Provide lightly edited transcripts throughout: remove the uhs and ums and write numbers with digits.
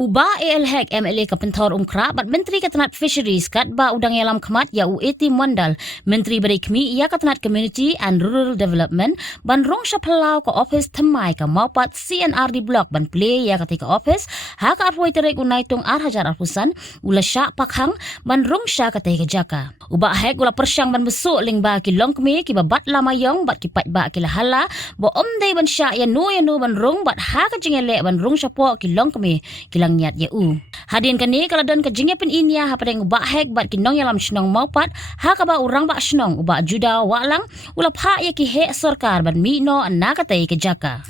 Uba ALHEC MLA Kepentor Umkra bat Menteri Ketenat Fisheries kat ba udang yalam kemat ya Ueti Mwandal Menteri Berikmi ia Ketenat Community and Rural Development ban rong Shapalau ke office temai ke maupat CNR di blok ban play ya ketika office hak arwai terik unaitung Hajar Arfusan ula syak pakhang ban rong syak ketika jaka uba hek ula persyang ban besuk ling ba ki longkmi ki babat lamayong bat ki pat ba ki lahala bo omdai ban syak ya nu ban rong bat hak jengelek ban rong syapok ki longkmi kilang niat ya hadin kani kalau don ke jingnya pen inia ha padeng uba hek bat kinong yalam snong maupat ha ka ba urang ba snong uba juda walang ula pha ya ki he sarkar ban mi no anak katai ke jaka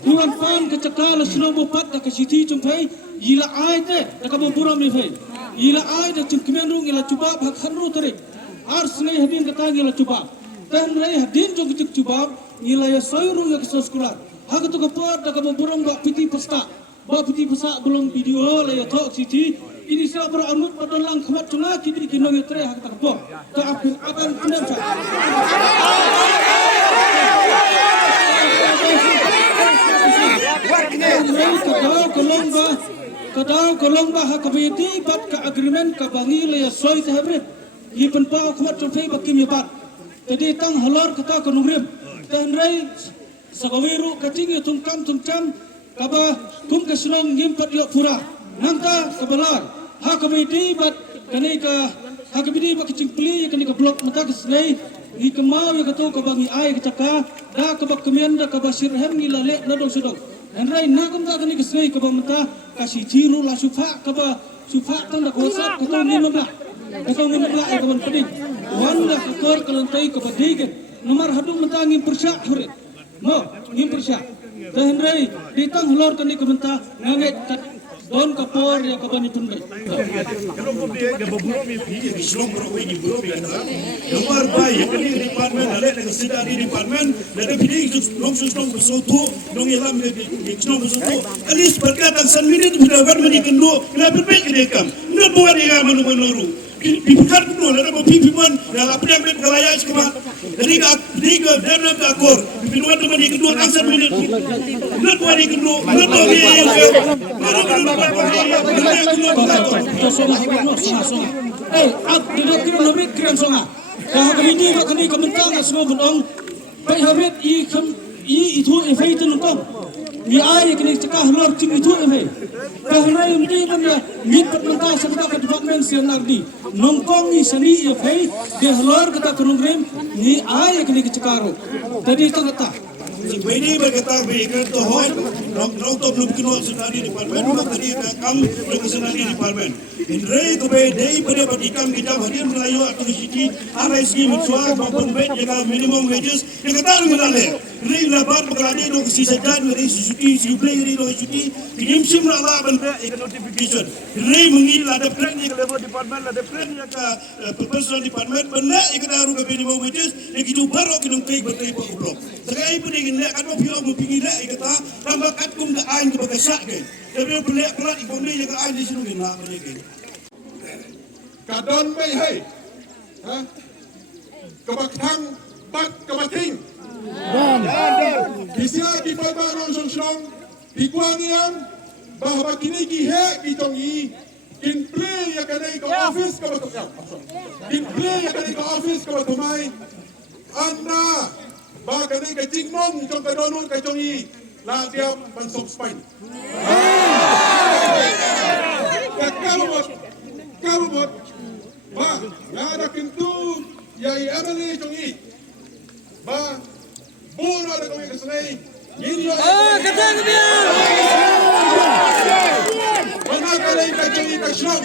Tuan fan kecakal senang bopat dak siti jumpai ila ai te dak buram ni fai ila ai dak cungkimen rung ila cuba hak haru tarik ars nei hadin kata ila cuba tan rei hadin jong kecuk cuba ila ya soirung ke sekolah hak tu kepat dak buram bak piti pesta belum video la ya tok siti ini siapa beramut padalang khamat cunga kini kinong etre hak tak bo tak apin akan kendam sa Kadang kolong bah kabiti bat ka agreement ka bangi le soi te habret i penpau khamat trofei bakim yabat jadi tang halor kata konurib dan rai sagawiru kating tungcam kaba kum kasnong ngimpat yo pura nangta kabalar ha kabiti bat kani ka ha kabiti ba kicingpli kani ka blok mata kasnei i kemau ya kato ka bangi ai kacaka da ka bakmen da ka basir hem ni lale na dong sudong Andrai nakum tak kini kesini kaba menta kasih ciru lah sufa kaba sufa tanda kosak kata ni mabla ekam peding wanda kakor kalantai kaba digen nomor hadung menta ngim persyak hore mo ngim persyak dan andrai ditang hulor kini kementa nganget don kapor ya kaba ni tunbai kalau kau dia berburu mimpi Islam berawai di beru biasa nomor bayi kini department ada dengan sedar di department ada pilih long susung bersatu dong yalam di Islam bersatu alis berkata san minit sudah bermeni kendo kena berbeza dia kam nak buat dia manu dibukat kendo ada pipi man yang apa yang berkelaya sekarang jadi ke dalam akor pinuan teman di kedua angsan minit nak buat dia kendo nak buat tidak kira nabi kiran songa. Kah kami ni kami kementang semua benong. Baik habis itu efek itu nungkong. Ni ai kini cakap halor cing itu efek. Kah nai mesti mana mit mentang sebab department CNR di nungkong ni seni efek dia halor kata program ni ai kini cakap. Jadi itu kata. Ini berkata berikan tohon, orang top belum kenal senari departmen, tadi kami belum senari departmen. Indrai tu bedai pada batikam kita hadir Melayu atau di sini, RSG mencuat maupun bed jaga minimum wages, yang kata mengalir. ri labar makalade do si sedan ri susuti si play ri do susuti kinim sim la la ban be ek notification ri mengi la de plan ni level department la de plan ni ka professional department ban la ek daru ka bini mo mejes ek itu baro kinum kai batai pa blok sekai pun ingin le kan pio mo pingi le ek ta tambah kat kum da ain ke bakasa ke tapi bele plat ikon ni yang ain di sini ngin la ban ke Kadonไม่ให้กระบักทังบัดกระบักทิ้งBisa kita barang song di kuangian bahwa kini kihe kitongi kin play ya kanai ke office ke betul kin play ya kanai ke office ke betul mai anda bah kanai ke jingmong jong ke donun ke jongi la dia mansop spine kalau bah ya ada pintu ya Emily jongi bah Buno ada kami kesenai. Ini kata dia. Mana kali kacang ikan syok.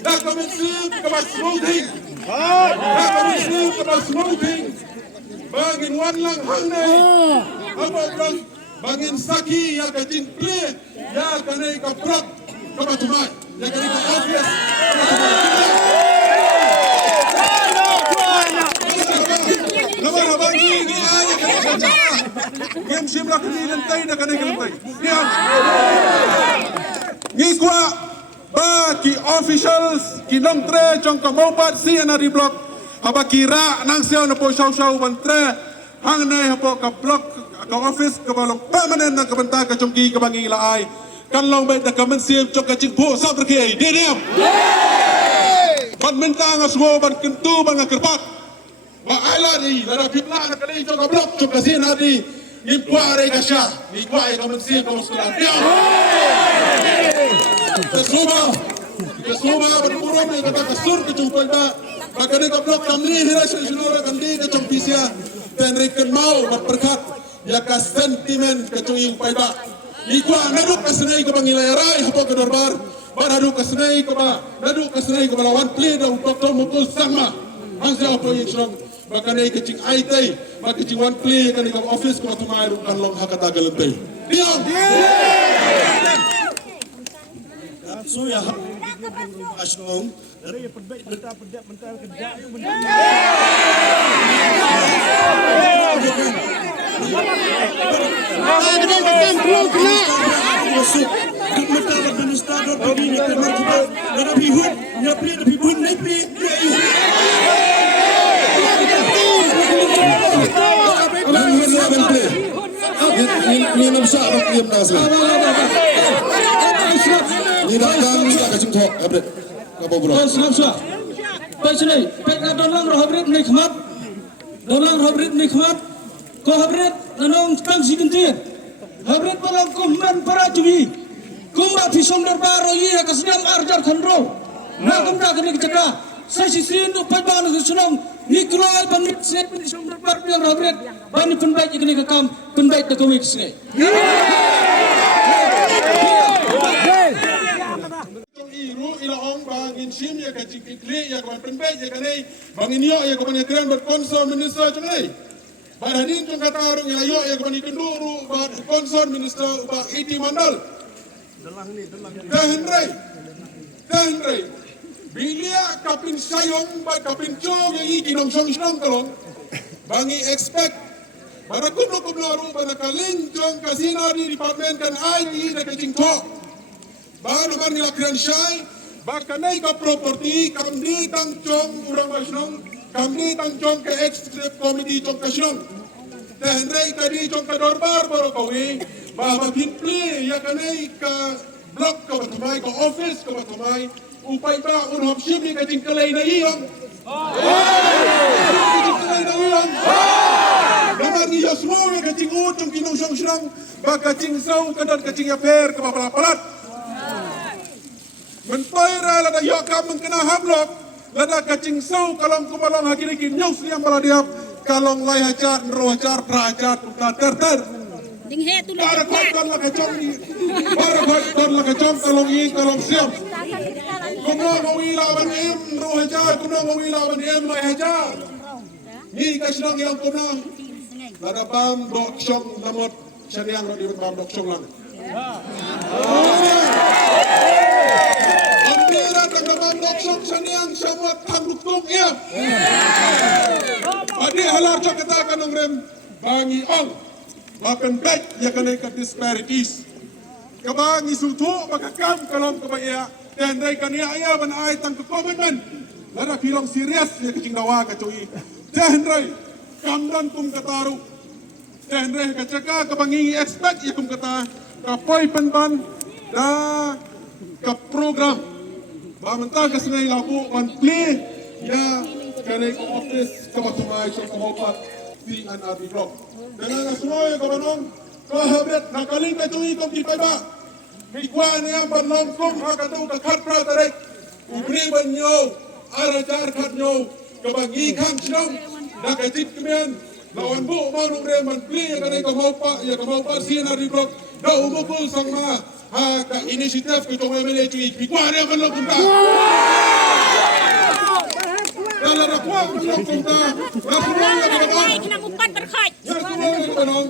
Dah kami sih kemas smoothing. Dah kami sih kemas smoothing. Bangin wan lang hang nei. Apa bang? Bangin saki ya kacing play. Ya kanai kaprok kemas tumai. Ya kanai kaoffice. Lawan abang ni ayah kena kerja. Game sim lah kini lantai dah kena lantai. Diam. Ni kuat bagi officials kinong tre jong kamaupat si anari blok. Haba kira nang siaw na po shaw ban tre hang nay hapo ka blok ka office ka balong permanent na kabanta ka jongki ka bangi laay. Kan long bay da kamen sim jong ka jingpo sa terkei. Diam. Ban mentang asgo ban kentu ban kerpak. Maala ni, lara pipla na kali jong blok jong kasi na di impuare kasya, impuare kamensi kamusulan. Dia. Kesuba berkurang ni kata kasur kecumpai ba. Bagani blok kamni hira sinora kandi kecum pisia. Tenriken mau berperkat ya ka sentimen kecung impai ba. Ikwa naduk kasenai ke bangilayarai hapo ke dorbar. Baraduk kasenai ke ba. Naduk kasenai ke lawan play dah untuk mukul sama. Hangsa apa yang serang Bakanay kecing aitai, mak kecing one play kan di office ko tumay kan long hakatagal tay. Diam. So ya asnong dari perbait bentar kerja yang benar. Masuk bentar administrator begini kan kita ada pihut, ya play lebih pun naik play. Ini nam sa rak diam nasa. Ini datang tak kacung thok abret. Kapo bro. Salam sa. Pasne, pek donang rohabret ni khmat. Donang rohabret ni khmat. Ko habret nanong tang sikentir. Habret balang kumman para jubi. Kumba pisong darbar yi kasnyam arjar khandro. Na kumda kini kecaka. Saya sisirin upai bang sunong. Nikolai banit saya pisong darbar yang habret. Bani penbaik kini kekam penbaik de komik sini. Iru ilaong bangin sim ya kacik ikli ya kawan penbaik ya kanai bangin yo ya kawan yang berkonsol minister cungai. Baradin cung kata arung ya yo ya kawan ikenduru berkonsol minister ubah iti mandal. Henry. Bilia kapin sayong ba kapin chong yang ikinong song kalong. Bangi expect para kublo aru para kalinjong kasina di department kan ai na kajing to. Ba naman nila kransyay ba kanay ka property kamdi tang chong urang basnong kamdi tang chong ka executive committee chong kasyong. Henry kadi chong ka dorbar baro kawi ba pinpli ya kanay ka block ka batumay ka office ka batumay upay ba unhom shimi kajing kalay na iyong. Kajing kalay na iyong. Naman niya semua yang kacing ucung kinong syong ba kacing saw kadan kacing aper kepapalat. Mentoy ra lada yokam mengkena hablok lada kacing saw kalong kumalong hakiri kinyos yang baladiap kalong lai hajar nro hajar prahajar tuta ter. Para kuatkan lah kacong ni. Para kuatkan lah kacong kalong i kalong siam. Kuno ngawi lawan em nro hajar kuno ngawi lawan em lai hajar. Ni kasinang yang kuno lada bam dok syong lamot syaniang di bam dok syong lang. Ambira tang bam dok syong syaniang syamot tang luktung ia. Adi halar cok kata kanong rem bangi ong. Makan baik ya kanai ka disparities. Kabangi sultu magakam kalom kabaya dan ray kania aya ban ay tang commitment. Lada kilong serius ya kicing dawa ka cui. Dan ray kamdan kum kataru. Dan ray ka caka kabangi expect ya kum kata ka poi penban da ka program. Ba mentah ka sengai laku ban play ya kanai ko office kabatumay sa kamopat di NRD block. Dengan semua kabanong kahabret nakaling ka cui kom kipay ba. Mikwa niya ban longkong hakatu ka katra tarik. Ubri ban nyo arajar kat nyo kabangi kang sinong nakatip kemian lawan bu marung re man pli ya kanai kamaupa sinar di blok da umukul sama ha ka inisiatif ke tong MLA cui mikwa niya ban longkong ta dalam rakwa ban longkong ta rasulullah ya kabanong Kinangumpat berkhaj. ya rasulullah ya kabanong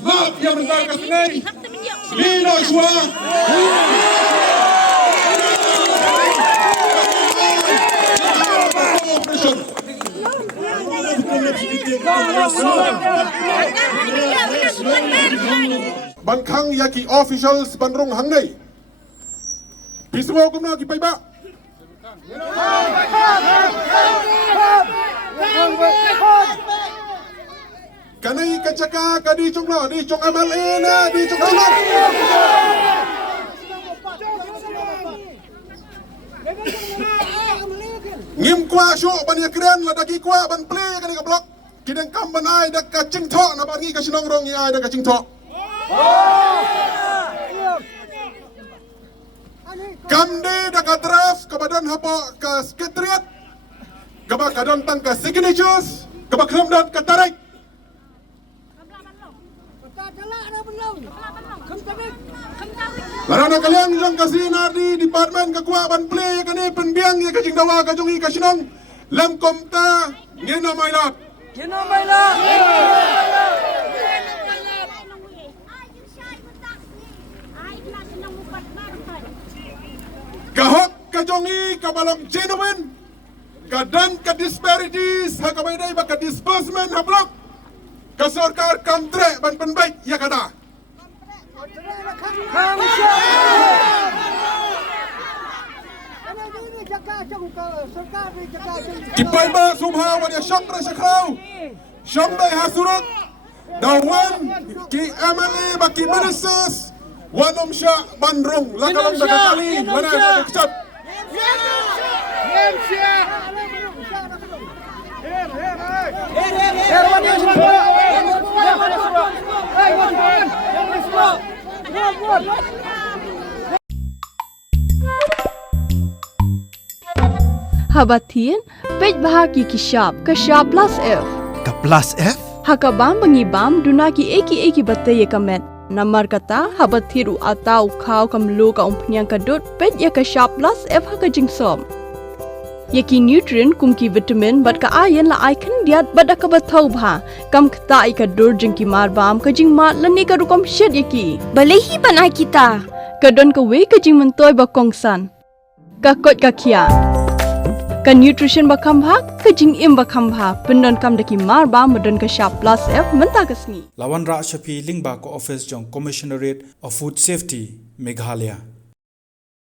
lap yang mentar kasnei lino shwa Bangkang yaki officials banrong hangnay. Bismo ko na kipay ba? Kanay kacaka ka di chong no, di chong MLA na, di chong tulog. Ngim kwa syo ban yakren la dagi kwa ban play kani ka blok. Kidang kamban ay dak ka cingtho na bangi ka sinong rong ay dak ka cingtho. Kamde dak ka draft kabadan hapo ka sekretariat. Kabak kadon tang ka signatures, kabak kamdan ka tarik. Larana kalian jang kasinar di department kakua ban play kani penbiang ya kajing dawa kajungi kasinong lam komta ngena mailat. Kahok kajongi kabalong genuine kadan ka disparities hakabayday baka disbursement hablok kasorkar kamtre ban penbaik ya kada. Kipay ba subha wanya syamre sakraw syamre hasurot dawan ki MLA baki ministers wanom sya bandrong lakalang dakakali mana kecap Habatin, pej bahagi kishap, kashap plus F. Ka plus F? Hakabam bangibam dunaki eki batay kamet. Namar kata habathiru atau kau kamlu ka umpnyang kadut pej ya kashap plus F hakajing som. Yaki nutrient kumki vitamin bat ka ayan la icon diat bat ka bathau bha kam kta ai ka dur jingki mar bam ka jing mat lani ka rukom shed yaki balehi banai kita kadon ka we ka jing mentoy ba kongsan ka kot ka khia ka nutrition ba kham bha ka jing im ba kham bha pendon kam daki mar bam modon ka sharp plus F menta kasni Lawan Ra Shafi Lingba ko office jong Commissionerate of Food Safety Meghalaya.